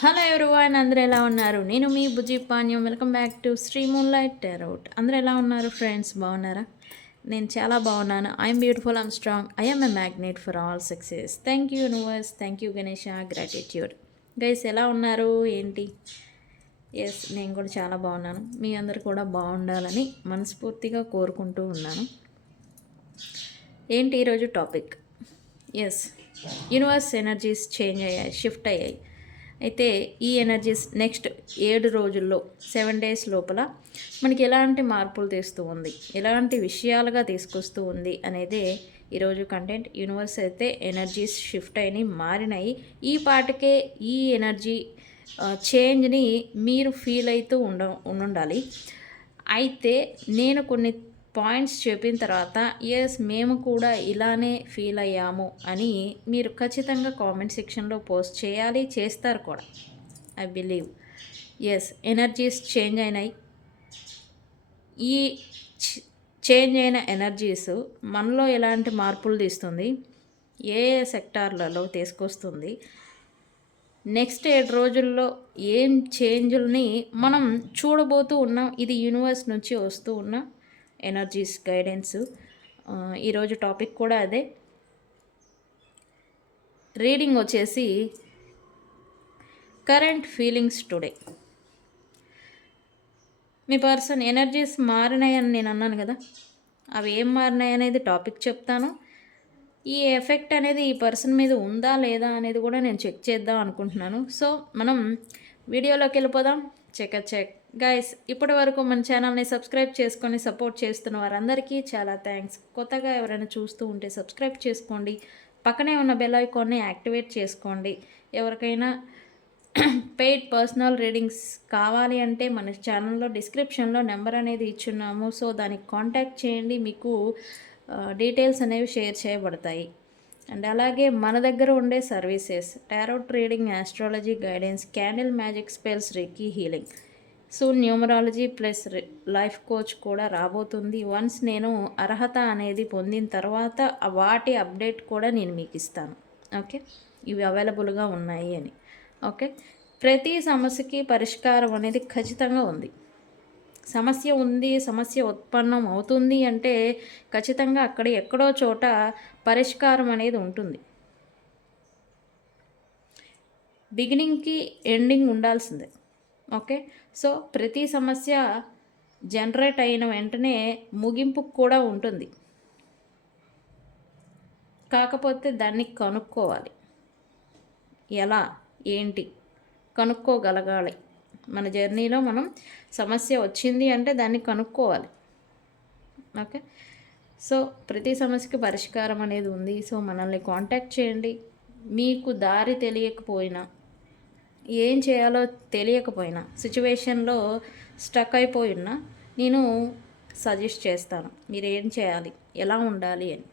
Hello everyone, అందరూ ఎలా ఉన్నారు? నేను మీ Bujji Panyam. Welcome back to Sri moonlight tarot. అందరూ ఎలా ఉన్నారు ఫ్రెండ్స్? బాగున్నారా? నేను చాలా బాగున్నాను. I'm beautiful, I'm strong, I'm a magnet for all success. Thank you universe, thank you Ganesha, gratitude. Guys ఎలా ఉన్నారు ఏంటి? ఎస్, నేను కూడా చాలా బాగున్నాను. మీ అందరు కూడా బాగుండాలని మనస్ఫూర్తిగా కోరుకుంటూ ఉన్నాను. ఏంటి ఈరోజు topic? Yes, universe energies change అయ్యాయి, షిఫ్ట్ అయ్యాయి. అయితే ఈ ఎనర్జీస్ నెక్స్ట్ 7 రోజుల్లో 7 డేస్ లోపల మనకి ఎలాంటి మార్పులు తెస్తూ ఉంది, ఎలాంటి విషయాలుగా తీసుకొస్తూ ఉంది అనేదే ఈరోజు కంటెంట్. యూనివర్స్ అయితే ఎనర్జీస్ షిఫ్ట్ అయినాయి, మారినాయి. ఈ పాటకే ఈ ఎనర్జీ చేంజ్ని మీరు ఫీల్ అవుతూ ఉండాలి. అయితే నేను కొన్ని పాయింట్స్ చెప్పిన తర్వాత ఎస్ మేము కూడా ఇలానే ఫీల్ అయ్యాము అని మీరు ఖచ్చితంగా కామెంట్ సెక్షన్లో పోస్ట్ చేయాలి, చేస్తారు కూడా. I believe yes, energies change అయినాయి. ఈ చేంజ్ అయిన ఎనర్జీస్ మనలో ఎలాంటి మార్పులు తీస్తుంది, ఏ సెక్టార్లలో తీసుకొస్తుంది, నెక్స్ట్ 7 రోజుల్లో ఏం చేంజ్ని మనం చూడబోతూ ఉన్నాం. ఇది యూనివర్స్ నుంచి వస్తూ ఉన్న ఎనర్జీస్ గైడెన్స్. ఈరోజు టాపిక్ కూడా అదే. రీడింగ్ వచ్చేసి కరెంట్ ఫీలింగ్స్ టుడే. మీ పర్సన్ ఎనర్జీస్ మారినాయని నేను అన్నాను కదా, అవి ఏం మారినాయి అనేది టాపిక్ చెప్తాను. ఈ ఎఫెక్ట్ అనేది ఈ పర్సన్ మీద ఉందా లేదా అనేది కూడా నేను చెక్ చేద్దాం అనుకుంటున్నాను. సో మనం వీడియోలోకి వెళ్ళిపోదాం. చెక్ గైస్, ఇప్పటి వరకు మన ఛానల్ని సబ్స్క్రైబ్ చేసుకొని సపోర్ట్ చేస్తున్న వారందరికీ చాలా థ్యాంక్స్. కొత్తగా ఎవరైనా చూస్తూ ఉంటే సబ్స్క్రైబ్ చేసుకోండి, పక్కనే ఉన్న బెల్ ఐకాన్ని యాక్టివేట్ చేసుకోండి. ఎవరికైనా పెయిడ్ పర్సనల్ రీడింగ్స్ కావాలి అంటే మన ఛానల్లో డిస్క్రిప్షన్లో నెంబర్ అనేది ఇచ్చున్నాము. సో దానికి కాంటాక్ట్ చేయండి, మీకు డీటెయిల్స్ అనేవి షేర్ చేయబడతాయి. అండ్ అలాగే మన దగ్గర ఉండే services tarot reading, astrology guidance, candle magic spells, reiki healing, so numerology plus life coach కూడా రాబోతుంది. వన్స్ నేను అర్హత అనేది పొందిన తర్వాత వాటి అప్డేట్ కూడా నేను మీకు ఇస్తాను. ఓకే, ఇవి అవైలబుల్గా ఉన్నాయి అని. ఓకే, ప్రతి సమస్యకి పరిష్కారం అనేది ఖచ్చితంగా ఉంది. సమస్య ఉంది, సమస్య ఉత్పన్నం అవుతుంది అంటే ఖచ్చితంగా అక్కడ ఎక్కడో చోట పరిష్కారం అనేది ఉంటుంది. బిగినింగ్కి ఎండింగ్ ఉండాల్సిందే. ఓకే, సో ప్రతి సమస్య జనరేట్ అయిన వెంటనే ముగింపు కూడా ఉంటుంది. కాకపోతే దాన్ని కనుక్కోవాలి. ఎలా ఏంటి కనుక్కోగలగాలి. మన జర్నీలో మనం సమస్య వచ్చింది అంటే దాన్ని కనుక్కోవాలి. ఓకే, సో ప్రతి సమస్యకి పరిష్కారం అనేది ఉంది. సో మనల్ని కాంటాక్ట్ చేయండి. మీకు దారి తెలియకపోయినా, ఏం చేయాలో తెలియకపోయినా, సిచ్యువేషన్లో స్టక్ అయిపోయినా నేను సజెస్ట్ చేస్తాను మీరు ఏం చేయాలి, ఎలా ఉండాలి అని.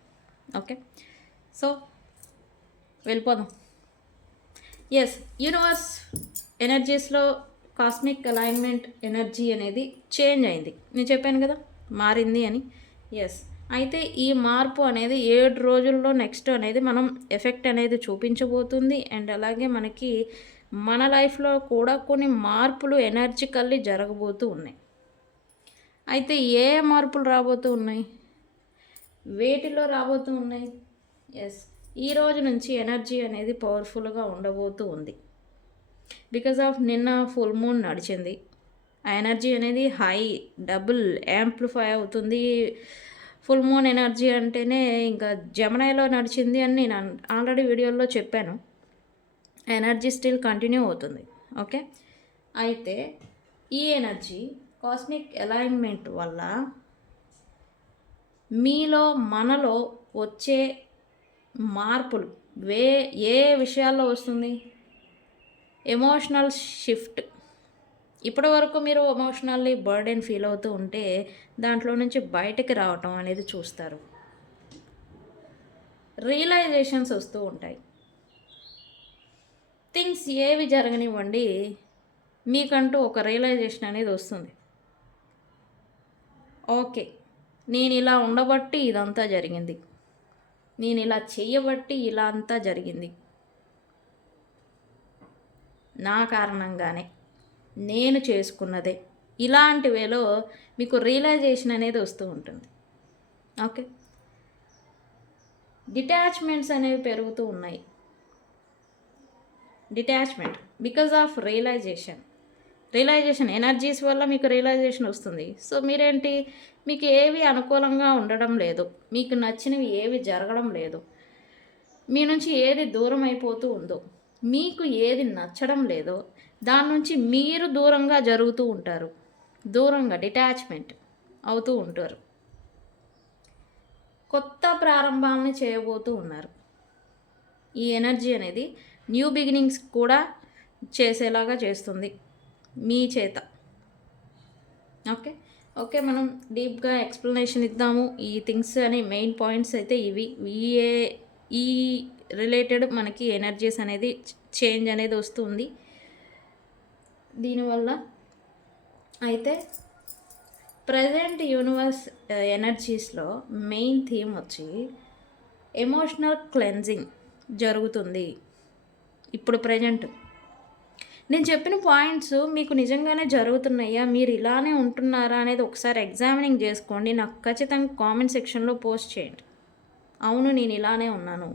ఓకే, సో వెళ్ళిపోదాం. ఎస్, యూనివర్స్ ఎనర్జీస్లో కాస్మిక్ అలైన్మెంట్ ఎనర్జీ అనేది చేంజ్ అయింది. నేను చెప్పాను కదా మారింది అని. ఎస్, అయితే ఈ మార్పు అనేది 7 రోజుల్లో నెక్స్ట్ అనేది మనం ఎఫెక్ట్ అనేది చూపించబోతుంది. అండ్ అలాగే మనకి మన లైఫ్లో కూడా కొన్ని మార్పులు ఎనర్జికల్లీ జరగబోతూ ఉన్నాయి. అయితే ఏ మార్పులు రాబోతూ ఉన్నాయి, వేటిలో రాబోతూ ఉన్నాయి? ఎస్, ఈ రోజు నుంచి ఎనర్జీ అనేది పవర్ఫుల్గా ఉండబోతూ ఉంది. బికాజ్ ఆఫ్ నిన్న ఫుల్ మూన్ నడిచింది. ఆ ఎనర్జీ అనేది హై, డబుల్ యాంప్లిఫై అవుతుంది. ఫుల్ మూన్ ఎనర్జీ అంటేనే ఇంకా జమనైలో నడిచింది అని నేను ఆల్రెడీ వీడియోలో చెప్పాను. ఎనర్జీ స్టిల్ కంటిన్యూ అవుతుంది. ఓకే, అయితే ఈ ఎనర్జీ కాస్మిక్ అలైన్మెంట్ వల్ల మీలో మనలో వచ్చే మార్పులు ఏ విషయాల్లో వస్తుంది? Emotional shift. ఇప్పటి వరకు మీరు ఎమోషనల్లీ బర్డెన్ ఫీల్ అవుతూ ఉంటే దాంట్లో నుంచి బయటకు రావటం అనేది చూస్తారు. రియలైజేషన్స్ వస్తూ ఉంటాయి. థింగ్స్ ఏవి జరగనివ్వండి, మీకంటూ ఒక రియలైజేషన్ అనేది వస్తుంది. ఓకే, నేను ఇలా ఉండబట్టి ఇదంతా జరిగింది, నేను ఇలా చెయ్యబట్టి ఇలా అంతా జరిగింది, నా కారణంగానే, నేను చేసుకున్నదే, ఇలాంటి వేలో మీకు రియలైజేషన్ అనేది వస్తూ ఉంటుంది. ఓకే, డిటాచ్మెంట్స్ అనేవి పెరుగుతూ ఉన్నాయి. Detachment because of realization energies వల్ల మీకు రియలైజేషన్ వస్తుంది. సో మీరేంటి, మీకు ఏవి అనుకూలంగా ఉండడం లేదు, మీకు నచ్చినవి ఏవి జరగడం లేదు, మీ నుంచి ఏది దూరం అయిపోతూ ఉందో, మీకు ఏది నచ్చడం లేదో దాని నుంచి మీరు దూరంగా జరుగుతూ ఉంటారు, దూరంగా డిటాచ్మెంట్ అవుతూ ఉంటారు. కొత్త ప్రారంభాలని చేయబోతూ ఉన్నారు. ఈ ఎనర్జీ అనేది న్యూ బిగినింగ్స్ కూడా చేసేలాగా చేస్తుంది మీ చేత. ఓకే ఓకే, మనం డీప్గా ఎక్స్ప్లెనేషన్ ఇద్దాము. ఈ థింగ్స్ అని మెయిన్ పాయింట్స్ అయితే ఇవి. ఈ రిలేటెడ్ మనకి ఎనర్జీస్ అనేది చేంజ్ అనేది వస్తుంది దీనివల్ల. అయితే ప్రజెంట్ యూనివర్స్ ఎనర్జీస్లో మెయిన్ థీమ్ వచ్చి ఎమోషనల్ క్లెన్జింగ్ జరుగుతుంది ఇప్పుడు ప్రజెంట్. నేను చెప్పిన పాయింట్స్ మీకు నిజంగానే జరుగుతున్నాయా, మీరు ఇలానే ఉంటున్నారా అనేది ఒకసారి ఎగ్జామినింగ్ చేసుకోండి. నాకు ఖచ్చితంగా కామెంట్ సెక్షన్లో పోస్ట్ చేయండి. అవును నేను ఇలానే ఉన్నాను,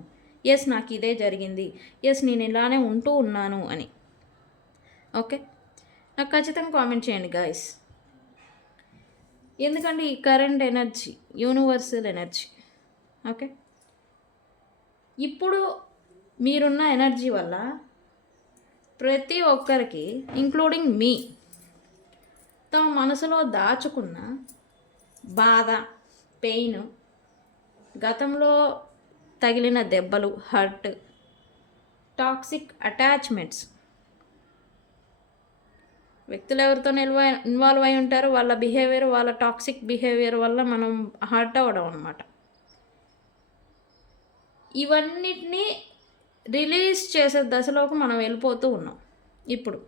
ఎస్ నాకు ఇదే జరిగింది, ఎస్ నేను ఇలానే ఉంటూ ఉన్నాను అని. ఓకే, నాకు ఖచ్చితంగా కామెంట్ చేయండి గాయస్. ఎందుకంటే ఈ current energy universal energy. Okay, ఇప్పుడు మీరున్న ఎనర్జీ వల్ల ప్రతి ఒక్కరికి ఇంక్లూడింగ్ మీ తమ మనసులో దాచుకున్న బాధ, పెయిన్, గతంలో తగిలిన దెబ్బలు, హర్ట్, టాక్సిక్ అటాచ్మెంట్స్, వ్యక్తులు ఎవరితో ఇన్వాల్వ్ అయి ఉంటారో వాళ్ళ బిహేవియర్, వాళ్ళ టాక్సిక్ బిహేవియర్ వల్ల మనం హర్ట్ అవ్వడం అనమాట. ఇవన్నిటినీ రిలీజ్ చేసే దశలోకి మనం వెళ్ళిపోతూ ఉన్నాం ఇప్పుడు.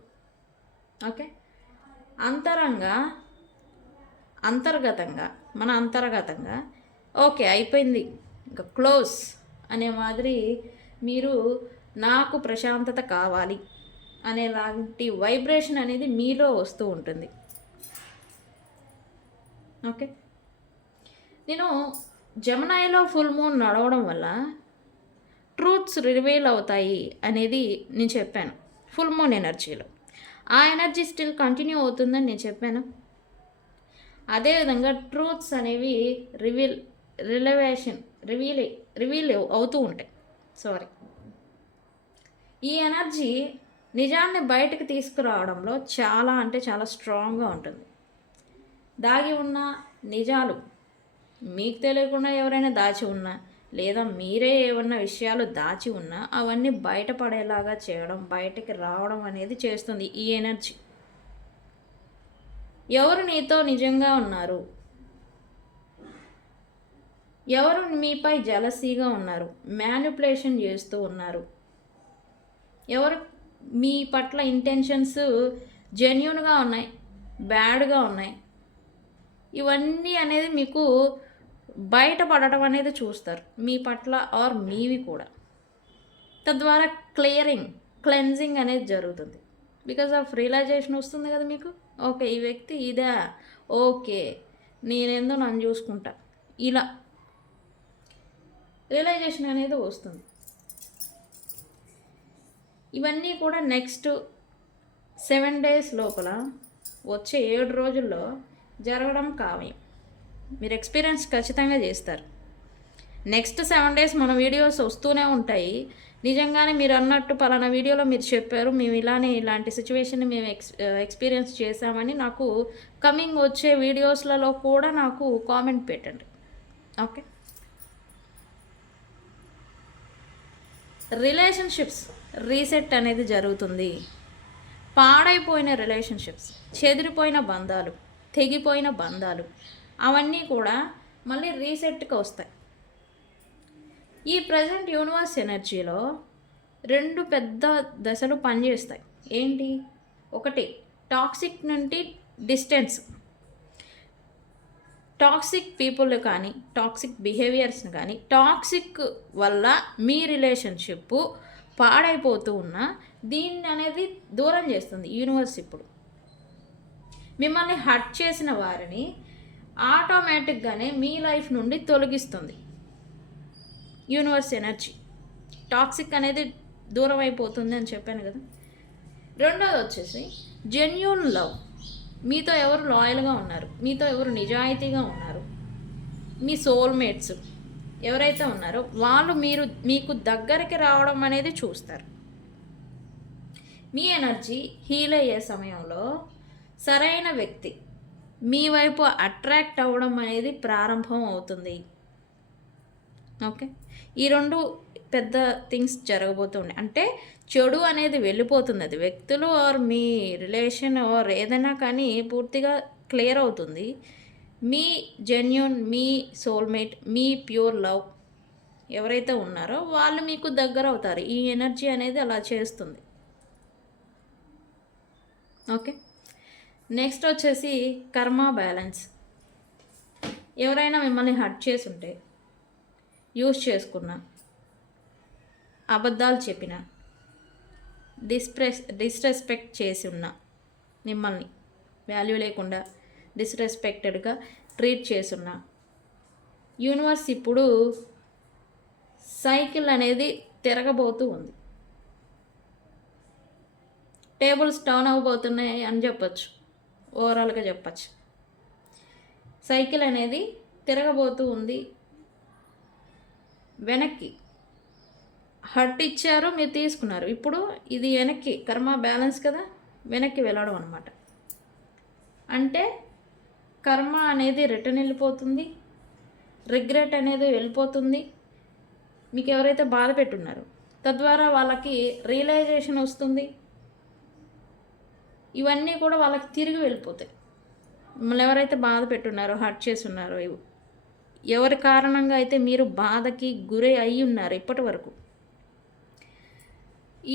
ఓకే, అంతర్గతంగా ఓకే అయిపోయింది ఇంకా క్లోజ్ అనే మాదిరి మీరు నాకు ప్రశాంతత కావాలి అనేలాంటి వైబ్రేషన్ అనేది మీలో వస్తూ ఉంటుంది. ఓకే, నేను జెమినైలో ఫుల్ మూన్ నడవడం వల్ల ట్రూత్స్ రివీల్ అవుతాయి అనేది నేను చెప్పాను. ఫుల్ మూన్ ఎనర్జీలో ఆ ఎనర్జీ స్టిల్ కంటిన్యూ అవుతుందని నేను చెప్పాను. అదేవిధంగా ట్రూత్స్ అనేవి రివీల్ అవుతూ ఉంటాయి. ఈ ఎనర్జీ నిజాన్ని బయటకు తీసుకురావడంలో చాలా అంటే చాలా స్ట్రాంగ్గా ఉంటుంది. దాగి ఉన్న నిజాలు మీకు తెలియకుండా ఎవరైనా దాచి ఉన్నా, లేదా మీరే ఏమన్నా విషయాలు దాచి ఉన్నా అవన్నీ బయటపడేలాగా చేయడం, బయటకి రావడం అనేది చేస్తుంది ఈ ఎనర్జీ. ఎవరు నీతో నిజంగా ఉన్నారు, ఎవరు మీపై జలసీగా ఉన్నారు, మ్యానిపులేషన్ చేస్తూ ఉన్నారు, ఎవరు మీ పట్ల ఇంటెన్షన్స్ జెన్యూన్గా ఉన్నాయి, బ్యాడ్గా ఉన్నాయి, ఇవన్నీ అనేది మీకు బయటపడటం అనేది చూస్తారు మీ పట్ల ఆర్ మీవి కూడా. తద్వారా క్లెన్జింగ్ అనేది జరుగుతుంది. బికాజ్ ఆఫ్ రియలైజేషన్ వస్తుంది కదా మీకు. ఓకే ఈ వ్యక్తి ఇదా, ఓకే నేనేందో నన్ను చూసుకుంటా, ఇలా రియలైజేషన్ అనేది వస్తుంది. ఇవన్నీ కూడా నెక్స్ట్ 7 days లోపల, వచ్చే 7 రోజుల్లో జరగడం ఖాయం. మీరు ఎక్స్పీరియన్స్ ఖచ్చితంగా చేస్తారు. నెక్స్ట్ 7 days మన వీడియోస్ వస్తూనే ఉంటాయి. నిజంగానే మీరు అన్నట్టు పలానా వీడియోలో మీరు చెప్పారు, మేము ఇలాంటి సిచ్యువేషన్ మేము ఎక్స్పీరియన్స్ చేసామని నాకు కమింగ్ వచ్చే వీడియోస్లలో కూడా నాకు కామెంట్ పెట్టండి. ఓకే, రిలేషన్షిప్స్ రీసెట్ అనేది జరుగుతుంది. పాడైపోయిన రిలేషన్షిప్స్, చెదిరిపోయిన బంధాలు, తెగిపోయిన బంధాలు అవన్నీ కూడా మళ్ళీ రీసెట్కి వస్తాయి. ఈ ప్రజెంట్ యూనివర్స్ ఎనర్జీలో 2 పెద్ద దశలు పనిచేస్తాయి. ఏంటి? ఒకటి టాక్సిక్ నుండి డిస్టెన్స్, టాక్సిక్ పీపుల్ కానీ, టాక్సిక్ బిహేవియర్స్ని కానీ, టాక్సిక్ వల్ల మీ రిలేషన్షిప్ పాడైపోతూ ఉన్నా దీన్ని అనేది దూరం చేస్తుంది యూనివర్స్. ఇప్పుడు మిమ్మల్ని హర్ట్ చేసిన వారిని ఆటోమేటిక్గానే మీ లైఫ్ నుండి తొలగిస్తుంది యూనివర్స్ ఎనర్జీ. టాక్సిక్ అనేది దూరం అయిపోతుంది అని చెప్పాను కదా. రెండోది వచ్చేసి జెన్యూన్ లవ్. మీతో ఎవరు లాయల్గా ఉన్నారు, మీతో ఎవరు నిజాయితీగా ఉన్నారు, మీ సోల్మేట్స్ ఎవరైతే ఉన్నారో వాళ్ళు మీకు దగ్గరికి రావడం అనేది చూస్తారు. మీ ఎనర్జీ హీల్ అయ్యే సమయంలో సరైన వ్యక్తి మీ వైపు అట్రాక్ట్ అవ్వడం అనేది ప్రారంభం అవుతుంది. ఓకే, ఈ రెండు పెద్ద థింగ్స్ జరగబోతున్నాయి. అంటే చెడు అనేది వెళ్ళిపోతుంది, అది వ్యక్తులు ఆర్ మీ రిలేషన్ ఆర్ ఏదైనా కానీ పూర్తిగా క్లియర్ అవుతుంది. మీ జెన్యూన్, మీ సోల్మేట్, మీ ప్యూర్ లవ్ ఎవరైతే ఉన్నారో వాళ్ళు మీకు దగ్గర అవుతారు. ఈ ఎనర్జీ అనేది అలా చేస్తుంది. ఓకే, నెక్స్ట్ వచ్చేసి కర్మ బ్యాలెన్స్. ఎవరైనా మిమ్మల్ని హర్ట్ చేసి ఉంటే, యూజ్ చేసుకున్నా, అబద్ధాలు చెప్పిన, డిస్రెస్పెక్ట్ చేసి ఉన్నా, మిమ్మల్ని వాల్యూ లేకుండా డిస్రెస్పెక్టెడ్గా ట్రీట్ చేసున్నా, యూనివర్స్ ఇప్పుడు సైకిల్ అనేది తిరగబోతూ ఉంది. టేబుల్స్ టర్న్ అవ్వబోతున్నాయి అని చెప్పచ్చు, ఓవరాల్గా చెప్పచ్చు. సైకిల్ అనేది తిరగబోతూ ఉంది. వెనక్కి హర్ట్ ఇచ్చారు, మీరు తీసుకున్నారు, ఇప్పుడు ఇది వెనక్కి కర్మ బ్యాలెన్స్ కదా, వెనక్కి వెళ్ళడం అనమాట. అంటే కర్మ అనేది రిటర్న్ వెళ్ళిపోతుంది, రిగ్రెట్ అనేది వెళ్ళిపోతుంది. మీకు ఎవరైతే బాధ పెట్టున్నారో తద్వారా వాళ్ళకి రియలైజేషన్ వస్తుంది. ఇవన్నీ కూడా వాళ్ళకి తిరిగి వెళ్ళిపోతాయి. మిమ్మల్ని ఎవరైతే బాధ పెట్టున్నారో, హర్ట్ చేసి ఉన్నారో, ఎవరి కారణంగా అయితే మీరు బాధకి గురై అయి ఉన్నారు ఇప్పటి వరకు,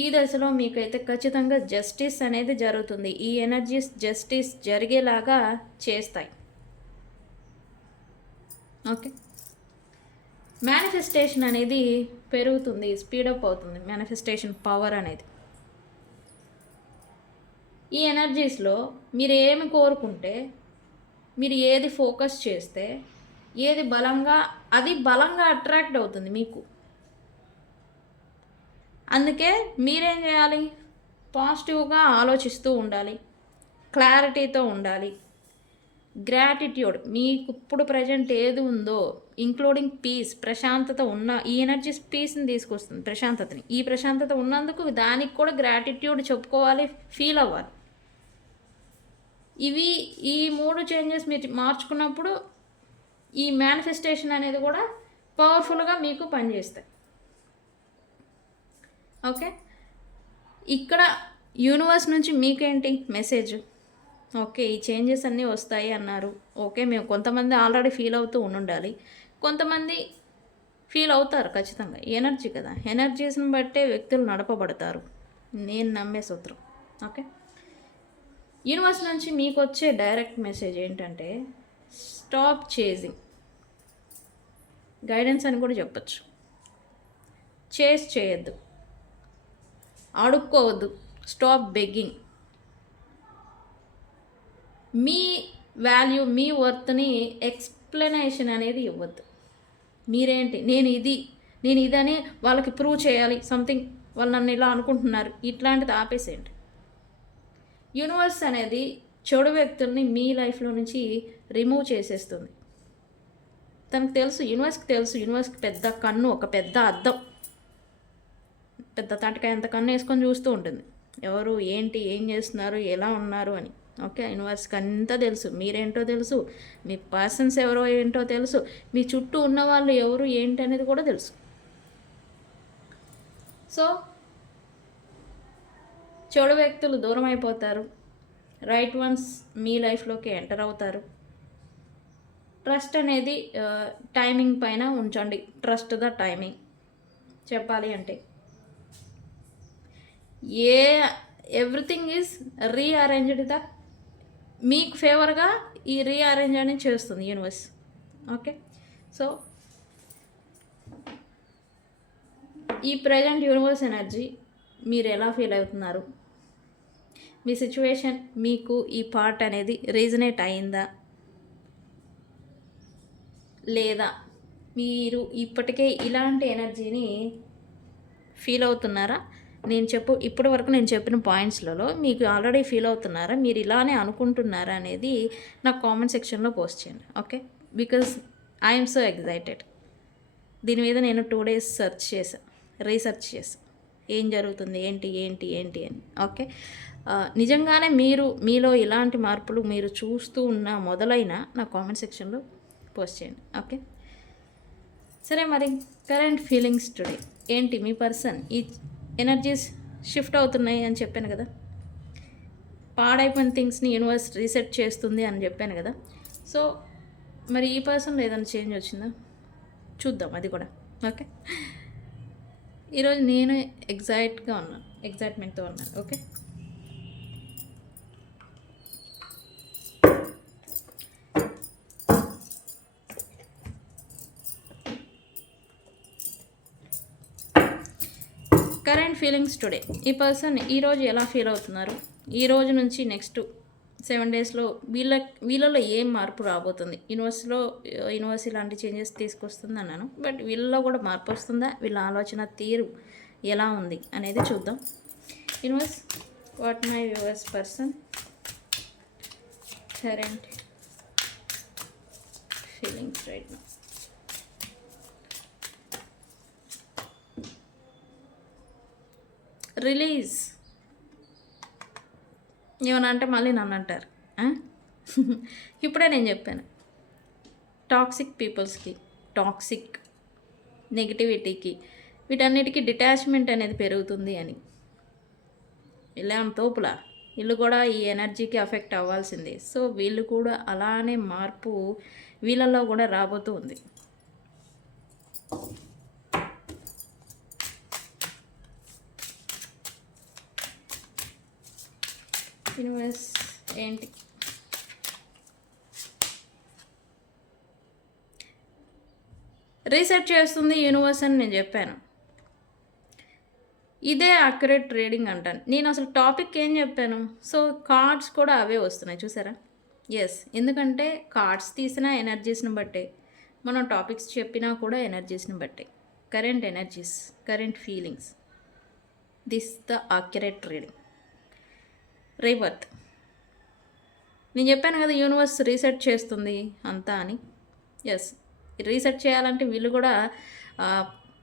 ఈ దశలో మీకైతే ఖచ్చితంగా జస్టిస్ అనేది జరుగుతుంది. ఈ ఎనర్జీస్ జస్టిస్ జరిగేలాగా చేస్తాయి. ఓకే, మేనిఫెస్టేషన్ అనేది పెరుగుతుంది, స్పీడప్ అవుతుంది మేనిఫెస్టేషన్ పవర్ అనేది. ఈ ఎనర్జీస్లో మీరు ఏమి కోరుకుంటే, మీరు ఏది ఫోకస్ చేస్తే, ఏది అది బలంగా అట్రాక్ట్ అవుతుంది మీకు. అందుకే మీరేం చేయాలి, పాజిటివ్గా ఆలోచిస్తూ ఉండాలి, క్లారిటీతో ఉండాలి, గ్రాటిట్యూడ్. మీకు ఇప్పుడు ప్రజెంట్ ఏది ఉందో ఇంక్లూడింగ్ పీస్, ప్రశాంతత ఉన్న ఈ ఎనర్జీ పీస్ని తీసుకొస్తుంది, ప్రశాంతతని. ఈ ప్రశాంతత ఉన్నందుకు దానికి కూడా గ్రాటిట్యూడ్ చెప్పుకోవాలి, ఫీల్ అవ్వాలి. ఈ 3 చేంజెస్ మీరు మార్చుకున్నప్పుడు ఈ మేనిఫెస్టేషన్ అనేది కూడా పవర్ఫుల్గా మీకు పనిచేస్తాయి. ఓకే, ఇక్కడ యూనివర్స్ నుంచి మీకేంటి మెసేజ్? ఓకే, ఈ చేంజెస్ అన్నీ వస్తాయి అన్నారు. ఓకే, మేము కొంతమంది ఆల్రెడీ ఫీల్ అవుతూ ఉండాలి, కొంతమంది ఫీల్ అవుతారు ఖచ్చితంగా. ఎనర్జీ కదా, ఎనర్జీస్ని బట్టే వ్యక్తులు నడపబడతారు, నేను నమ్మే సూత్రం. ఓకే, యూనివర్స్ నుంచి మీకు వచ్చే డైరెక్ట్ మెసేజ్ ఏంటంటే స్టాప్ చేజింగ్, గైడెన్స్ అని కూడా చెప్పచ్చు. చేస్ చేయొద్దు, అడుక్కోవద్దు, స్టాప్ బెగ్గింగ్. మీ వాల్యూ, మీ వర్త్ని ఎక్స్ప్లెనేషన్ అనేది ఇవ్వద్దు. మీరేంటి, నేను ఇదని వాళ్ళకి ప్రూవ్ చేయాలి, సంథింగ్ వాళ్ళు నన్ను ఇలా అనుకుంటున్నారు, ఇట్లాంటిది ఆపేసేయండి. యూనివర్స్ అనేది చెడు వ్యక్తుల్ని మీ లైఫ్లో నుంచి రిమూవ్ చేసేస్తుంది. తనకు తెలుసు, యూనివర్స్కి తెలుసు. యూనివర్స్కి పెద్ద కన్ను, ఒక పెద్ద అద్దం, పెద్ద తాటికాయ అంత కన్ను వేసుకొని చూస్తూ ఉంటుంది, ఎవరు ఏంటి, ఏం చేస్తున్నారు, ఎలా ఉన్నారు అని. ఓకే, యూనివర్స్కి అంతా తెలుసు. మీరేంటో తెలుసు, మీ పర్సన్స్ ఎవరో ఏంటో తెలుసు, మీ చుట్టూ ఉన్న వాళ్ళు ఎవరు ఏంటి అనేది కూడా తెలుసు. సో చెడు వ్యక్తులు దూరం అయిపోతారు, రైట్ వన్స్ మీ లైఫ్లోకి ఎంటర్ అవుతారు. ట్రస్ట్ అనేది టైమింగ్ పైన ఉంచండి. ట్రస్ట్ ద టైమింగ్ చెప్పాలి అంటే ఎవ్రీథింగ్ ఈజ్ రీఅరేంజ్డ్ మీకు ఫేవర్గా ఈ రీఅరేంజ్ అనేది చేస్తుంది యూనివర్స్. ఓకే, సో ఈ ప్రజెంట్ యూనివర్స్ ఎనర్జీ మీరు ఎలా ఫీల్ అవుతున్నారు, మీ సిచ్యువేషన్ మీకు ఈ పార్ట్ అనేది రీజనేట్ అయిందా లేదా, మీరు ఇప్పటికే ఇలాంటి ఎనర్జీని ఫీల్ అవుతున్నారా? ఇప్పటి వరకు నేను చెప్పిన పాయింట్స్లలో మీకు ఆల్రెడీ ఫీల్ అవుతున్నారా, మీరు ఇలానే అనుకుంటున్నారా అనేది నాకు కామెంట్ సెక్షన్లో పోస్ట్ చేయండి. Okay, because I'm so excited. దీని మీద నేను 2 days రీసెర్చ్ చేశాను ఏం జరుగుతుంది ఏంటి ఏంటి ఏంటి అని. ఓకే, నిజంగానే మీలో ఇలాంటి మార్పులు మీరు చూస్తూ ఉన్న మొదలైన నా కామెంట్ సెక్షన్లో పోస్ట్ చేయండి. ఓకే, సరే. మరి కరెంట్ ఫీలింగ్స్ టుడే ఏంటి? మీ పర్సన్ ఈ ఎనర్జీస్ షిఫ్ట్ అవుతున్నాయి అని చెప్పాను కదా, పాడైపోయిన థింగ్స్ని యూనివర్స్ రీసెట్ చేస్తుంది అని చెప్పాను కదా. సో మరి ఈ పర్సన్లో ఏదైనా చేంజ్ వచ్చిందా చూద్దాం, అది కూడా. ఓకే, ఈరోజు నేను ఎగ్జైట్మెంట్తో ఉన్నాను. ఓకే, కరెంట్ ఫీలింగ్స్ టుడే ఈ పర్సన్ ఈరోజు ఎలా ఫీల్ అవుతున్నారు, ఈ రోజు నుంచి నెక్స్ట్ 7 daysలో వీళ్ళలో ఏం మార్పు రాబోతుంది, యూనివర్స్ ఇలాంటి చేంజెస్ తీసుకొస్తుంది అన్నాను, బట్ వీళ్ళలో కూడా మార్పు వస్తుందా, వీళ్ళ ఆలోచన తీరు ఎలా ఉంది అనేది చూద్దాం. Universe, what my viewers person current feelings right now. Release ఏమన్నా అంటే మళ్ళీ నన్ను అంటారు. ఇప్పుడే నేను చెప్పాను, టాక్సిక్ పీపుల్స్కి, టాక్సిక్ నెగిటివిటీకి, వీటన్నిటికీ డిటాచ్మెంట్ అనేది పెరుగుతుంది అని. ఇలా తోపులా వీళ్ళు కూడా ఈ ఎనర్జీకి అఫెక్ట్ అవ్వాల్సిందే. సో వీళ్ళు కూడా అలానే మార్పు వీళ్ళల్లో కూడా రాబోతూ ఉంది. యూనివర్స్ ఏంటి? రీసెర్చ్ చేస్తుంది యూనివర్స్ అని నేను చెప్పాను. ఇదే అక్యురేట్ రీడింగ్ అంటాను నేను. అసలు టాపిక్ ఏం చెప్పాను? సో కార్డ్స్ కూడా అవే వస్తున్నాయి చూసారా. ఎస్, ఎందుకంటే కార్డ్స్ తీసిన ఎనర్జీస్ని బట్టే, మనం టాపిక్స్ చెప్పినా కూడా ఎనర్జీస్ని బట్టే. Current energies, current feelings, this the accurate reading. Rebirth నేను చెప్పాను కదా, యూనివర్స్ రీసెట్ చేస్తుంది అంతా అని. ఎస్, రీసెట్ చేయాలంటే వీళ్ళు కూడా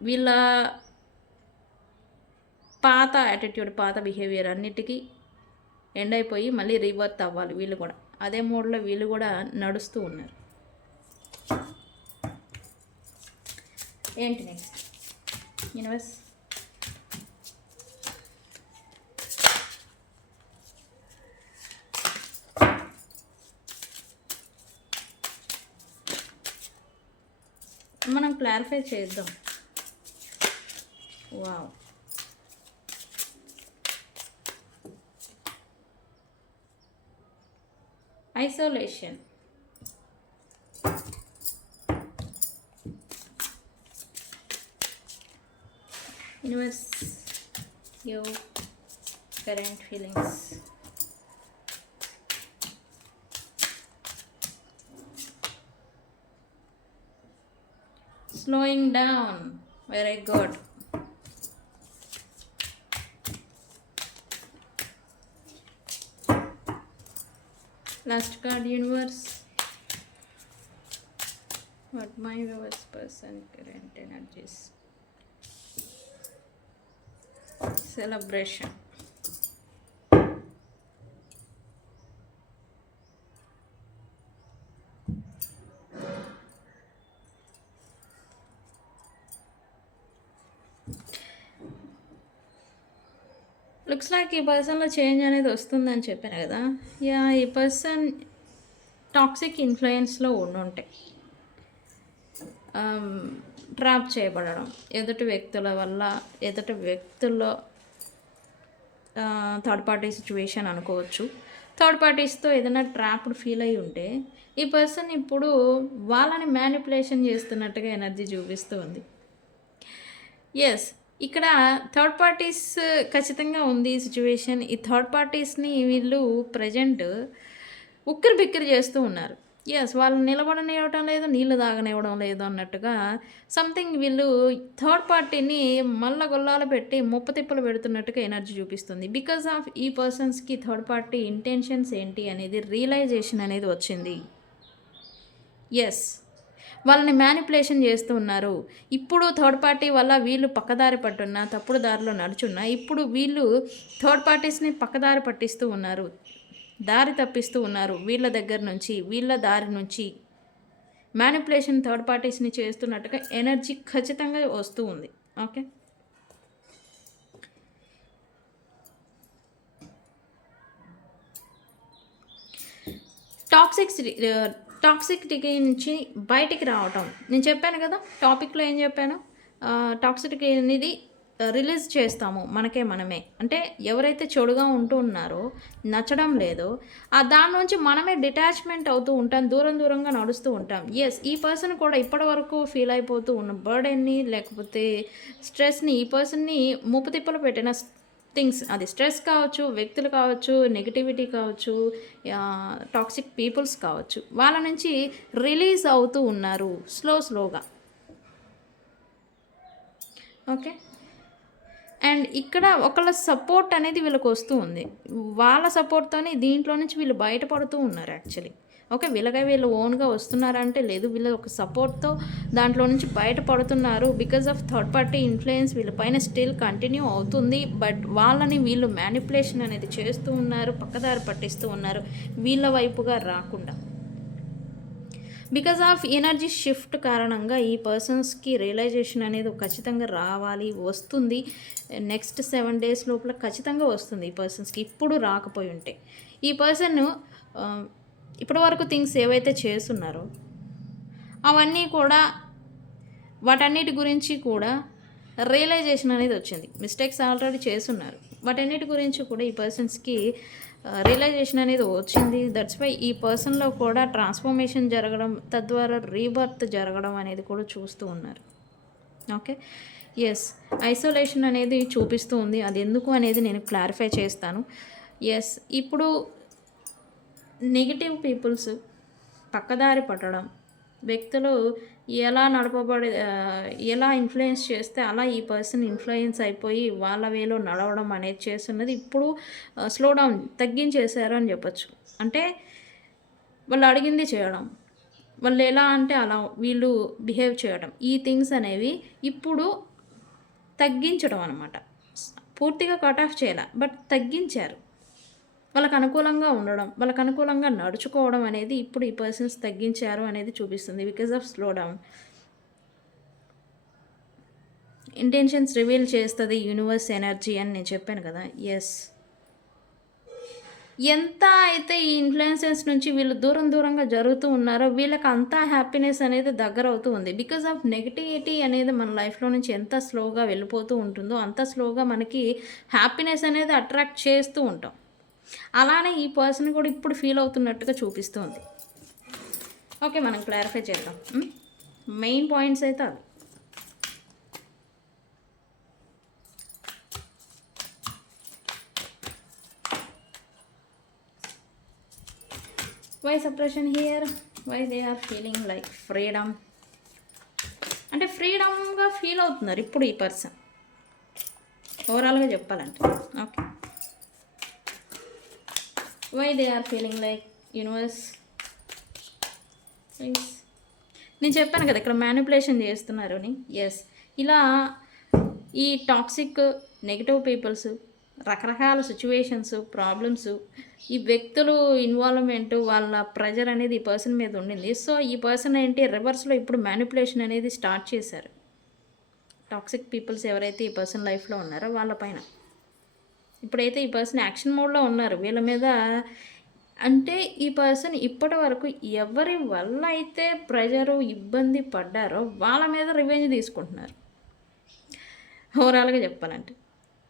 వీళ్ళ పాత యాటిట్యూడ్, పాత బిహేవియర్ అన్నిటికీ ఎండ్ అయిపోయి మళ్ళీ రీబర్త్ అవ్వాలి. వీళ్ళు కూడా అదే మోడ్లో వీళ్ళు కూడా నడుస్తూ ఉన్నారు. ఏంటి నెక్స్ట్ యూనివర్స్? మనం క్లారిఫై చేద్దాం. Wow, isolation, universe your current feelings. Slowing down, very good. Last card, universe. What my viewers person current energies. Celebration. Looks like ఈ పర్సన్లో చేంజ్ అనేది వస్తుందని చెప్పాను కదా. యా, ఈ పర్సన్ టాక్సిక్ ఇన్ఫ్లుయెన్స్లో ఉండుంటాయి. ట్రాప్ చేయబడడం ఎదుటి వ్యక్తుల వల్ల, ఎదుటి వ్యక్తుల్లో థర్డ్ పార్టీ సిచ్యువేషన్ అనుకోవచ్చు. థర్డ్ పార్టీస్తో ఏదైనా ట్రాప్డ్ ఫీల్ అయి ఉంటే ఈ పర్సన్ ఇప్పుడు వాళ్ళని మ్యానిపులేషన్ చేస్తున్నట్టుగా ఎనర్జీ చూపిస్తూ ఉంది. ఎస్, ఇక్కడ థర్డ్ పార్టీస్ ఖచ్చితంగా ఉంది సిట్యుయేషన్. ఈ థర్డ్ పార్టీస్‌ని వీళ్ళు ప్రెజెంట్ ఉక్కిరిబిక్కిరి చేస్తూ ఉన్నారు. యెస్. వాళ్ళు నిలబడనివ్వటం లేదు, నీళ్లు తాగనివ్వడం లేదు అన్నట్టుగా సంథింగ్ వీళ్ళు థర్డ్ పార్టీని మల్లగొల్లాలు పెట్టి ముప్పతిప్పలు పెడుతున్నట్టుగా ఎనర్జీ చూపిస్తుంది. బికాజ్ ఆఫ్ ఈ పర్సన్స్‌కి థర్డ్ పార్టీ ఇంటెన్షన్స్ ఏంటి అనేది రియలైజేషన్ అనేది వచ్చింది. యెస్. వాళ్ళని మ్యానిపులేషన్ చేస్తూ ఉన్నారు. ఇప్పుడు థర్డ్ పార్టీ వల్ల వీళ్ళు పక్కదారి పట్టున్నా, తప్పుడు దారిలో నడుచున్నా, ఇప్పుడు వీళ్ళు థర్డ్ పార్టీస్‌ని పక్కదారి పట్టిస్తూ ఉన్నారు. దారి తప్పిస్తూ ఉన్నారు. వీళ్ళ దగ్గర నుంచి, వీళ్ళ దారి నుంచి మ్యానిపులేషన్ థర్డ్ పార్టీస్‌ని చేస్తున్నట్టుగా ఎనర్జీ ఖచ్చితంగా వస్తూ ఉంది. ఓకే. టాక్సిసిటీ నుంచి బయటికి రావటం. నేను చెప్పాను కదా టాపిక్‌లో ఏం చెప్పాను? టాక్సిసిటీ అనేది రిలీజ్ చేస్తాము మనకే మనమే. అంటే ఎవరైతే చెడుగా ఉంటూ ఉన్నారో, నచ్చడం లేదో, దాని నుంచి మనమే డిటాచ్‌మెంట్ అవుతూ ఉంటాం. దూరం దూరంగా నడుస్తూ ఉంటాం. యెస్. ఈ పర్సన్ కూడా ఇప్పటివరకు ఫీల్ అయిపోతూ ఉన్న బర్డెన్‌ని లేకపోతే స్ట్రెస్‌ని ఈ పర్సన్‌ని ముప్పుతిప్పలు పెట్టిన థింగ్స్, అది స్ట్రెస్ కావచ్చు, వ్యక్తులు కావచ్చు, నెగటివిటీ కావచ్చు, టాక్సిక్ పీపుల్స్ కావచ్చు, వాళ్ళ నుంచి రిలీజ్ అవుతూ ఉన్నారు స్లోగా. ఓకే. అండ్ ఇక్కడ ఒకళ్ళ సపోర్ట్ అనేది వీళ్ళకి వస్తూ ఉంది. వాళ్ళ సపోర్ట్‌తోనే దీంట్లో నుంచి వీళ్ళు బయటపడుతూ ఉన్నారు యాక్చువల్లీ. ఓకే. వీళ్ళు ఓన్‌గా వస్తున్నారంటే లేదు. వీళ్ళ ఒక సపోర్ట్‌తో దాంట్లో నుంచి బయటపడుతున్నారు. Because of third party influence వీళ్ళ పైన స్టిల్ కంటిన్యూ అవుతుంది. బట్ వాళ్ళని వీళ్ళు మ్యానిపులేషన్ అనేది చేస్తూ ఉన్నారు. పక్కదారి పట్టిస్తూ ఉన్నారు. వీళ్ళ వైపుగా రాకుండా. బికాజ్ ఆఫ్ ఎనర్జీ షిఫ్ట్ కారణంగా ఈ పర్సన్స్‌కి రియలైజేషన్ అనేది ఖచ్చితంగా రావాలి, వస్తుంది. నెక్స్ట్ 7 డేస్ లోపల ఖచ్చితంగా వస్తుంది ఈ పర్సన్స్‌కి. ఇప్పుడు రాకపోయి ఉంటే. ఈ పర్సన్ ఇప్పటివరకు థింగ్స్ ఏవైతే చేస్తున్నారో అవన్నీ కూడా వాటన్నిటి గురించి కూడా రియలైజేషన్ అనేది వచ్చింది. మిస్టేక్స్ ఆల్రెడీ చేసున్నారు. వాటన్నిటి గురించి కూడా ఈ పర్సన్స్‌కి రియలైజేషన్ అనేది వచ్చింది. దట్స్ వై ఈ పర్సన్‌లో కూడా ట్రాన్స్ఫర్మేషన్ జరగడం, తద్వారా రీబర్త్ జరగడం అనేది కూడా చూస్తూ ఉన్నారు. ఓకే. యెస్. ఐసోలేషన్ అనేది చూపిస్తూ ఉంది. అది ఎందుకు అనేది నేను క్లారిఫై చేస్తాను. యెస్. ఇప్పుడు నెగటివ్ పీపుల్స్ పక్కదారి పట్టడం, వ్యక్తులు ఎలా ఇన్ఫ్లుయెన్స్ చేస్తే అలా ఈ పర్సన్ ఇన్ఫ్లుయెన్స్ అయిపోయి వాళ్ళ వేలో నడవడం అనేది చేస్తున్నది ఇప్పుడు స్లో డౌన్ తగ్గించేశారు అని చెప్పొచ్చు. అంటే వాళ్ళు అడిగింది చేయడం, వాళ్ళు ఎలా అంటే అలా వీళ్ళు బిహేవ్ చేయడం, ఈ థింగ్స్ అనేవి ఇప్పుడు తగ్గించడం అనమాట. పూర్తిగా కట్ ఆఫ్ చేయాల, బట్ తగ్గించారు. వాళ్ళకు అనుకూలంగా ఉండడం, వాళ్ళకు అనుకూలంగా నడుచుకోవడం అనేది ఇప్పుడు ఈ పర్సన్స్ తగ్గించారు అనేది చూపిస్తుంది. Because of slow down. Intentions reveal చేస్తుంది యూనివర్స్ ఎనర్జీ అని నేను చెప్పాను కదా. ఎస్. ఎంత అయితే ఈ ఇన్ఫ్లుయెన్సెస్ నుంచి వీళ్ళు దూరంగా జరుగుతూ ఉన్నారో వీళ్ళకి అంతా హ్యాపీనెస్ అనేది దగ్గర అవుతూ ఉంది. బికాజ్ ఆఫ్ నెగటివిటీ అనేది మన లైఫ్లో నుంచి ఎంత స్లోగా వెళ్ళిపోతూ ఉంటుందో అంత స్లోగా మనకి హ్యాపీనెస్ అనేది అట్రాక్ట్ చేస్తూ ఉంటాం. అలానే ఈ పర్సన్ కూడా ఇప్పుడు ఫీల్ అవుతున్నట్టుగా చూపిస్తుంది. ఓకే. మనం క్లారిఫై చేద్దాం. మెయిన్ పాయింట్స్ అయితే అవి. Why suppression here? Why they are feeling like freedom? అంటే ఫ్రీడమ్గా ఫీల్ అవుతున్నారు ఇప్పుడు ఈ పర్సన్, ఓవరాల్గా చెప్పాలంటే. Okay. Why they are feeling like universe please. నేను చెప్పాను కదా ఇక్కడ మ్యానిపులేషన్ చేస్తున్నారు అని. ఎస్. ఇలా ఈ టాక్సిక్ నెగిటివ్ పీపుల్స్, రకరకాల సిచ్యువేషన్స్, ప్రాబ్లమ్స్, ఈ వ్యక్తులు ఇన్వాల్వ్మెంట్, వాళ్ళ ప్రెజర్ అనేది ఈ పర్సన్ మీద ఉండింది. సో ఈ పర్సన్ ఏంటి రివర్స్లో ఇప్పుడు మ్యానిపులేషన్ అనేది స్టార్ట్ చేశారు. టాక్సిక్ పీపుల్స్ ఎవరైతే ఈ పర్సన్ లైఫ్లో ఉన్నారో వాళ్ళ పైన ఇప్పుడైతే ఈ పర్సన్ యాక్షన్ మోడ్లో ఉన్నారు వీళ్ళ మీద. అంటే ఈ పర్సన్ ఇప్పటి వరకు ఎవరి వల్ల అయితే ప్రెజరు ఇబ్బంది పడ్డారో వాళ్ళ మీద రివెంజ్ తీసుకుంటున్నారు ఓవరాల్గా చెప్పాలంటే.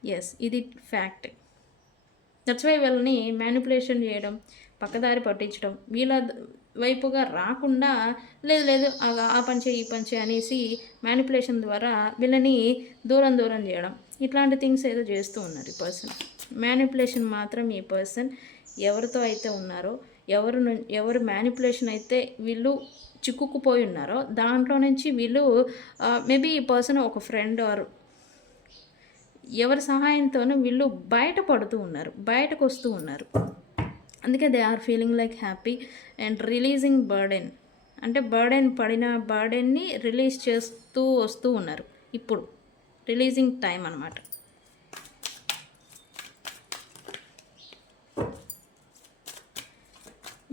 ఎస్. ఇది ఫ్యాక్ట్. దట్స్ వై వీళ్ళని మ్యానిపులేషన్ చేయడం, పక్కదారి పట్టించడం, వైపుగా రాకుండా లేదు లేదు ఆ పని చేయి ఈ పని చేయి అనేసి మ్యానిపులేషన్ ద్వారా వీళ్ళని దూరం దూరం చేయడం ఇట్లాంటి థింగ్స్ ఏదో చేస్తూ ఉన్నారు ఈ పర్సన్. మ్యానిపులేషన్ మాత్రం ఈ పర్సన్ ఎవరితో అయితే ఉన్నారో ఎవరు మ్యానిపులేషన్ అయితే వీళ్ళు చిక్కుకుపోయి ఉన్నారో దాంట్లో నుంచి వీళ్ళు మేబీ ఈ పర్సన్ ఒక ఫ్రెండ్ ఆర్ ఎవరి సహాయంతోనూ వీళ్ళు బయటపడుతూ ఉన్నారు, బయటకు వస్తూ ఉన్నారు. అందుకే they are feeling like happy and releasing burden. అంటే పడిన బర్డెన్ని రిలీజ్ చేస్తూ వస్తూ ఉన్నారు. ఇప్పుడు రిలీజింగ్ టైం అన్నమాట.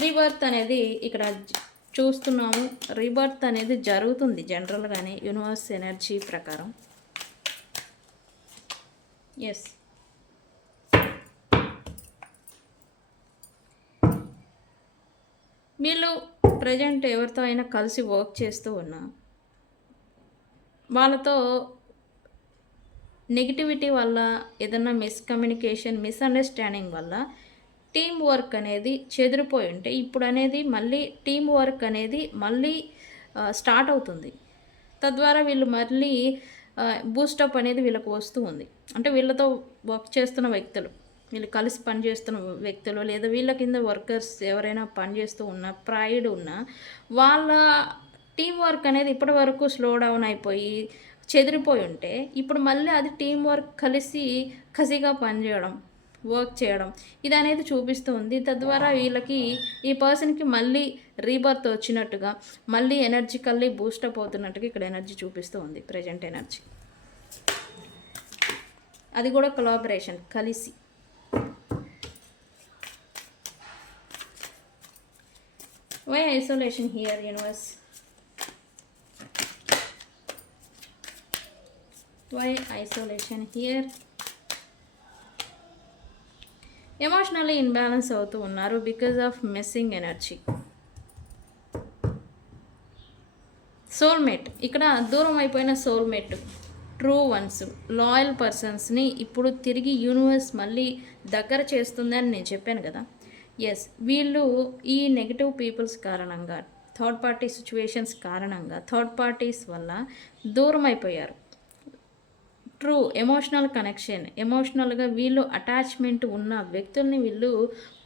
రీబర్త్ అనేది ఇక్కడ చూస్తున్నాము. రీబర్త్ అనేది జరుగుతుంది జనరల్గానే యూనివర్స్ ఎనర్జీ ప్రకారం. ఎస్, వీళ్ళు ప్రజెంట్ ఎవరితో అయినా కలిసి వర్క్ చేస్తూ ఉన్నా వాళ్ళతో నెగిటివిటీ వల్ల ఏదన్నా మిస్కమ్యూనికేషన్ మిస్అండర్స్టాండింగ్ వల్ల టీం వర్క్ అనేది చెదిరిపోయి ఉంటే ఇప్పుడు అనేది మళ్ళీ టీం వర్క్ అనేది మళ్ళీ స్టార్ట్ అవుతుంది. తద్వారా వీళ్ళు మళ్ళీ బూస్టప్ అనేది వీళ్ళకు వస్తూ ఉంది. అంటే వీళ్ళతో వర్క్ చేస్తున్న వ్యక్తులు, వీళ్ళు కలిసి పనిచేస్తున్న వ్యక్తులు లేదా వీళ్ళ కింద వర్కర్స్ ఎవరైనా పనిచేస్తూ ఉన్నా ప్రైడ్ ఉన్నా వాళ్ళ టీం వర్క్ అనేది ఇప్పటి వరకు స్లో డౌన్ అయిపోయి చెదిరిపోయి ఉంటే ఇప్పుడు మళ్ళీ అది టీం వర్క్ కలిసి కసిగా పనిచేయడం వర్క్ చేయడం ఇది అనేది చూపిస్తూ ఉంది. తద్వారా వీళ్ళకి ఈ పర్సన్కి మళ్ళీ రీబర్త్ వచ్చినట్టుగా మళ్ళీ ఎనర్జికల్లీ బూస్టప్ అవుతున్నట్టుగా ఇక్కడ ఎనర్జీ చూపిస్తూ ఉంది. ప్రజెంట్ ఎనర్జీ అది కూడా కొలాబరేషన్ కలిసి. Why isolation here universe? Why isolation here? Emotionally imbalance అవుతూ ఉన్నారు because of missing energy. Soulmate, ఇక్కడ దూరం అయిపోయిన సోల్మేట్, ట్రూ వన్స్, లాయల్ పర్సన్స్ని ఇప్పుడు తిరిగి యూనివర్స్ మళ్ళీ దగ్గర చేస్తుంది అని నేను చెప్పాను కదా. ఎస్, వీళ్ళు ఈ నెగిటివ్ పీపుల్స్ కారణంగా థర్డ్ పార్టీ సిచ్యువేషన్స్ కారణంగా థర్డ్ పార్టీస్ వల్ల దూరం అయిపోయారు. ట్రూ ఎమోషనల్ కనెక్షన్, ఎమోషనల్గా వీళ్ళు అటాచ్మెంట్ ఉన్న వ్యక్తుల్ని వీళ్ళు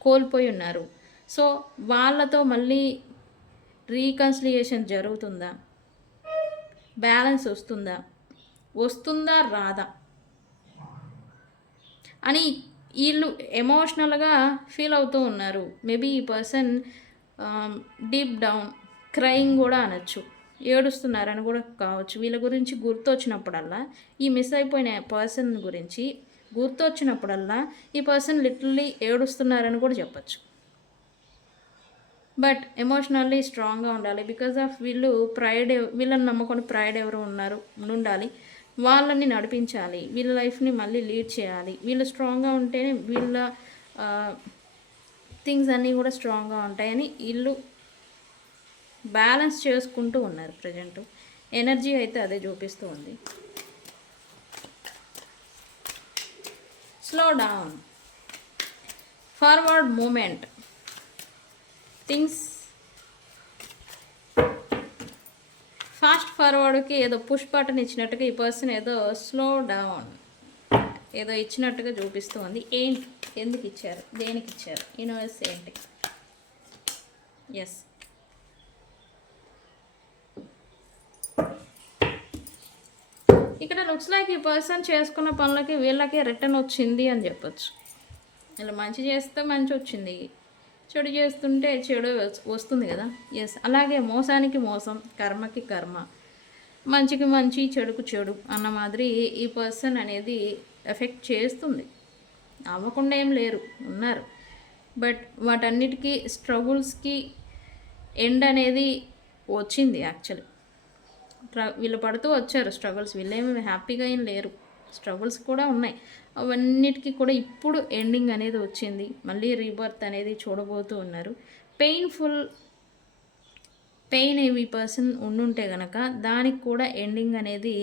కోల్పోయి ఉన్నారు. సో వాళ్ళతో మళ్ళీ రీకన్సిలియేషన్ జరుగుతుందా, బ్యాలెన్స్ వస్తుందా రాదా అని వీళ్ళు ఎమోషనల్గా ఫీల్ అవుతూ ఉన్నారు. మేబీ ఈ పర్సన్ డీప్ డౌన్ క్రయింగ్ కూడా అనొచ్చు, ఏడుస్తున్నారని కూడా కావచ్చు. వీళ్ళ గురించి గుర్తొచ్చినప్పుడల్లా ఈ మిస్ అయిపోయిన పర్సన్ గురించి గుర్తొచ్చినప్పుడల్లా ఈ పర్సన్ లిటరల్లీ ఏడుస్తున్నారని కూడా చెప్పచ్చు. బట్ ఎమోషనల్లీ స్ట్రాంగ్గా ఉండాలి బికాజ్ ఆఫ్ వీళ్ళని నమ్ముకొని ప్రైడ్ ఎవరు ఉండాలి, వాళ్ళని నడిపించాలి, వీళ్ళ లైఫ్ని మళ్ళీ లీడ్ చేయాలి. వీళ్ళు స్ట్రాంగ్గా ఉంటేనే వీళ్ళ థింగ్స్ అన్నీ కూడా స్ట్రాంగ్గా ఉంటాయని వీళ్ళు బ్యాలెన్స్ చేసుకుంటూ ఉన్నారు. ప్రజెంట్ ఎనర్జీ అయితే అదే చూపిస్తూ ఉంది. Slow down, forward movement, things fast ఫార్వర్డ్కి ఏదో పుష్ బటన్ ఇచ్చినట్టుగా ఈ పర్సన్ ఏదో స్లో డౌన్ ఏదో ఇచ్చినట్టుగా చూపిస్తూ ఉంది. ఏంటి, ఎందుకు ఇచ్చారు, దేనికి ఇచ్చారు, యూనివర్స్ ఏంటి? ఎస్, ఇక్కడ లుక్స్ లైక్ ఈ పర్సన్ చేసుకున్న పనులకి వీళ్ళకి రిటర్న్ వచ్చింది అని చెప్పచ్చు. ఇలా మంచి చేస్తే మంచి వచ్చింది, చెడు చేస్తుంటే చెడు వస్తుంది కదా. ఎస్, అలాగే మోసానికి మోసం, కర్మకి కర్మ, మంచికి మంచి చెడుకు చెడు అన్న మాదిరి ఈ పర్సన్ అనేది ఎఫెక్ట్ చేస్తుంది. అవ్వకుండా ఏం లేరు, ఉన్నారు. బట్ వాటన్నిటికీ స్ట్రగుల్స్కి ఎండ్ అనేది వచ్చింది. యాక్చువల్లీ వీళ్ళు పడుతూ వచ్చారు స్ట్రగుల్స్, వీళ్ళేమి హ్యాపీగా ఏం లేరు, స్ట్రగుల్స్ కూడా ఉన్నాయి. అవన్నిటికీ కూడా ఇప్పుడు ఎండింగ్ అనేది వచ్చింది. మళ్ళీ రీబర్త్ అనేది చూడబోతూ ఉన్నారు. పెయిన్ ఈ పర్సన్ ఉండుంటే కనుక దానికి కూడా ఎండింగ్ అనేది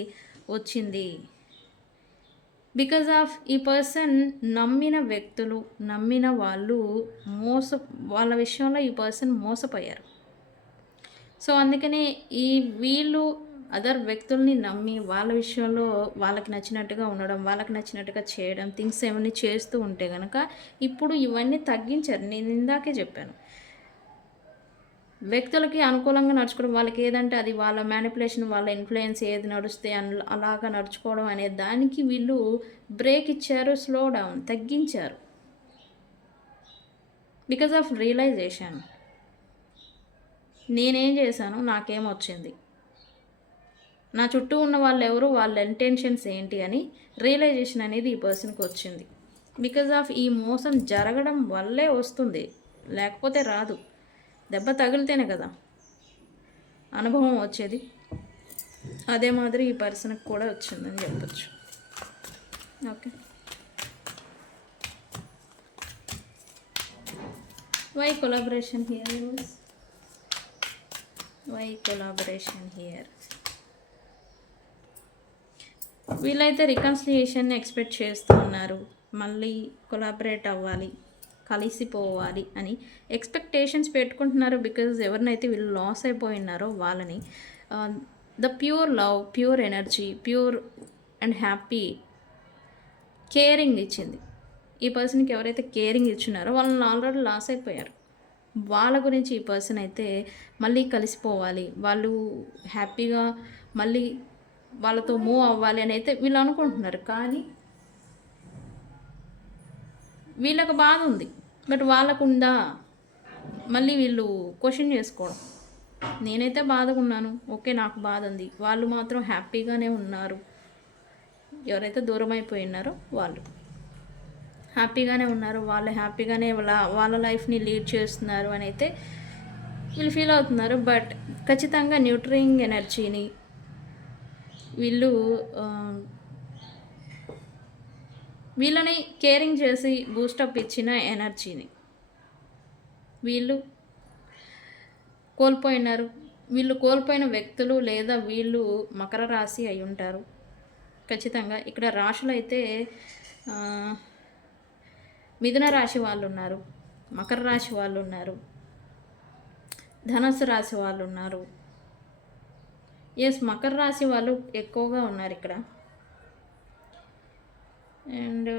వచ్చింది. బికాజ్ ఆఫ్ ఈ పర్సన్ నమ్మిన వ్యక్తులు, నమ్మిన వాళ్ళు వాళ్ళ విషయంలో ఈ పర్సన్ మోసపోయారు. సో అందుకనే ఈ వీళ్ళు అదర్ వ్యక్తుల్ని నమ్మి వాళ్ళ విషయంలో వాళ్ళకి నచ్చినట్టుగా ఉండడం, వాళ్ళకి నచ్చినట్టుగా చేయడం, థింగ్స్ ఏమన్నీ చేస్తూ ఉంటే కనుక ఇప్పుడు ఇవన్నీ తగ్గించారు. నేను ఇందాకే చెప్పాను. వ్యక్తులకి అనుకూలంగా నడుచుకోవడం, వాళ్ళకి ఏదంటే అది వాళ్ళ మ్యానిపులేషన్, వాళ్ళ ఇన్‌ఫ్లుయెన్స్ ఏది నడుస్తే అలాగా నడుచుకోవడం అనే దానికి వీళ్ళు బ్రేక్ ఇచ్చారు, స్లో డౌన్ తగ్గించారు. Because of realization. నేనేం చేశాను, నాకేమొచ్చింది, నా చుట్టూ ఉన్న వాళ్ళెవరు, వాళ్ళ ఇంటెన్షన్స్ ఏంటి అని రియలైజేషన్ అనేది ఈ పర్సన్కి వచ్చింది. బికాజ్ ఆఫ్ ఈ మోసం జరగడం వల్లే వస్తుంది, లేకపోతే రాదు. దెబ్బ తగిలితేనే కదా అనుభవం వచ్చేది. అదే మాదిరి ఈ పర్సన్కి కూడా వచ్చిందని చెప్పచ్చు. Okay, why collaboration here? Why collaboration here? వీళ్ళైతే రికన్సిలియేషన్ని ఎక్స్పెక్ట్ చేస్తూ ఉన్నారు. మళ్ళీ కొలాబరేట్ అవ్వాలి, కలిసిపోవాలి అని ఎక్స్పెక్టేషన్స్ పెట్టుకుంటున్నారు. బికాజ్ ఎవరినైతే వీళ్ళు లాస్ అయిపోయినారో వాళ్ళని the pure love, pure energy, pure and happy caring ఇచ్చింది. ఈ పర్సన్కి ఎవరైతే కేరింగ్ ఇచ్చినారో వాళ్ళని ఆల్రెడీ లాస్ అయిపోయారు. వాళ్ళ గురించి ఈ పర్సన్ అయితే మళ్ళీ కలిసిపోవాలి, వాళ్ళు హ్యాపీగా మళ్ళీ వాళ్ళతో మూవ్ అవ్వాలి అని అయితే వీళ్ళు అనుకుంటున్నారు. కానీ వీళ్ళకి బాధ ఉంది, బట్ వాళ్ళకు ఉందా మళ్ళీ వీళ్ళు క్వశ్చన్ చేసుకోవడం. నేనైతే బాధగా ఉన్నాను, ఓకే, నాకు బాధ ఉంది, వాళ్ళు మాత్రం హ్యాపీగానే ఉన్నారు. ఎవరైతే దూరం అయిపోయినారో వాళ్ళు హ్యాపీగానే ఉన్నారు, వాళ్ళు హ్యాపీగానే వాళ్ళ లైఫ్ని లీడ్ చేస్తున్నారు అని అయితే వీళ్ళు ఫీల్ అవుతున్నారు. బట్ ఖచ్చితంగా న్యూట్రింగ్ ఎనర్జీని వీళ్ళని కేరింగ్ చేసి బూస్టప్ ఇచ్చిన ఎనర్జీని వీళ్ళు కోల్పోయినారు. వీళ్ళు కోల్పోయిన వ్యక్తులు లేదా వీళ్ళు మకర రాశి అయి ఉంటారు ఖచ్చితంగా. ఇక్కడ రాశులు అయితే మిథున రాశి వాళ్ళు ఉన్నారు, మకర రాశి వాళ్ళు ఉన్నారు, ధనుస్సు రాశి వాళ్ళు ఉన్నారు. ఎస్, మకర రాశి వాళ్ళు ఎక్కువగా ఉన్నారు ఇక్కడ. అండ్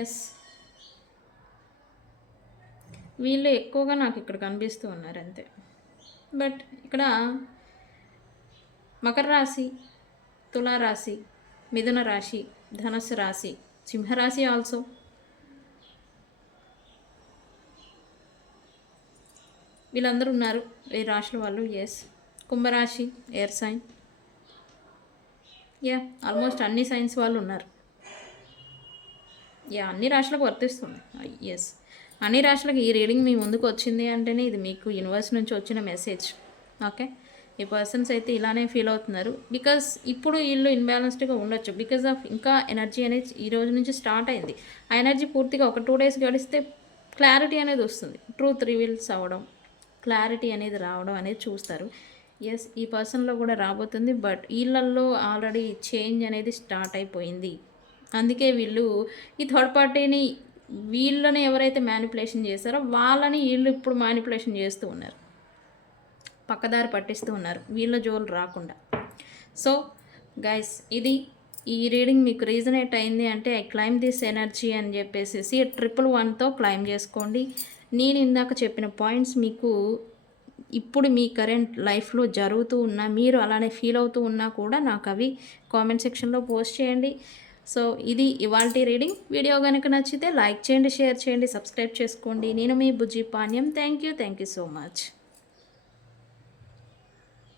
ఎస్, వీళ్ళు ఎక్కువగా నాకు ఇక్కడ కనిపిస్తూ ఉన్నారు అంతే. బట్ ఇక్కడ మకర రాశి, తులారాశి, మిథున రాశి, ధనుస్సు రాశి, సింహరాశి ఆల్సో, వీళ్ళందరూ ఉన్నారు ఈ రాశుల వాళ్ళు. ఎస్, కుంభరాశి, ఎయిర్ సైన్, యా ఆల్మోస్ట్ అన్ని సైన్స్ వాళ్ళు ఉన్నారు. యా, అన్ని రాశులకు వర్తిస్తుంది. ఎస్, అన్ని రాశులకు ఈ రీడింగ్ మీ ముందుకు వచ్చింది అంటేనే ఇది మీకు యూనివర్స్ నుంచి వచ్చిన మెసేజ్. ఓకే, ఈ పర్సన్స్ అయితే ఇలానే ఫీల్ అవుతున్నారు. బికాస్ ఇప్పుడు వీళ్ళు ఇన్బ్యాలెన్స్డ్గా ఉండొచ్చు. బికాజ్ ఆఫ్ ఇంకా ఎనర్జీ అనేది ఈ రోజు నుంచి స్టార్ట్ అయింది. ఆ ఎనర్జీ పూర్తిగా ఒక 2 days గడిస్తే క్లారిటీ అనేది వస్తుంది. ట్రూత్ రివీల్స్ అవ్వడం, క్లారిటీ అనేది రావడం అనేది చూస్తారు. ఎస్, ఈ పర్సన్లో కూడా రాబోతుంది. బట్ వీళ్ళల్లో ఆల్రెడీ చేంజ్ అనేది స్టార్ట్ అయిపోయింది. అందుకే వీళ్ళు ఈ థర్డ్ పార్టీని, వీళ్ళని ఎవరైతే మ్యానిపులేషన్ చేస్తారో వాళ్ళని వీళ్ళు ఇప్పుడు మ్యానిపులేషన్ చేస్తూ ఉన్నారు, పక్కదారి పట్టిస్తూ ఉన్నారు, వీళ్ళ జోలు రాకుండా. సో గైస్, ఇది ఈ రీడింగ్ మీకు రీజనేట్ అయింది అంటే ఐ క్లైమ్ దిస్ ఎనర్జీ అని చెప్పేసి 111తో క్లైమ్ చేసుకోండి. నేను ఇందాక చెప్పిన పాయింట్స్ మీకు ఇప్పుడు మీ కరెంట్ లైఫ్లో జరుగుతూ ఉన్నా, మీరు అలానే ఫీల్ అవుతూ ఉన్నా కూడా నాకు అవి కామెంట్ సెక్షన్లో పోస్ట్ చేయండి. సో ఇది ఇవాల్టి రీడింగ్. వీడియో కనుక నచ్చితే లైక్ చేయండి, షేర్ చేయండి, సబ్స్క్రైబ్ చేసుకోండి. నేను మీ Bujji Panyam. Thank you so much.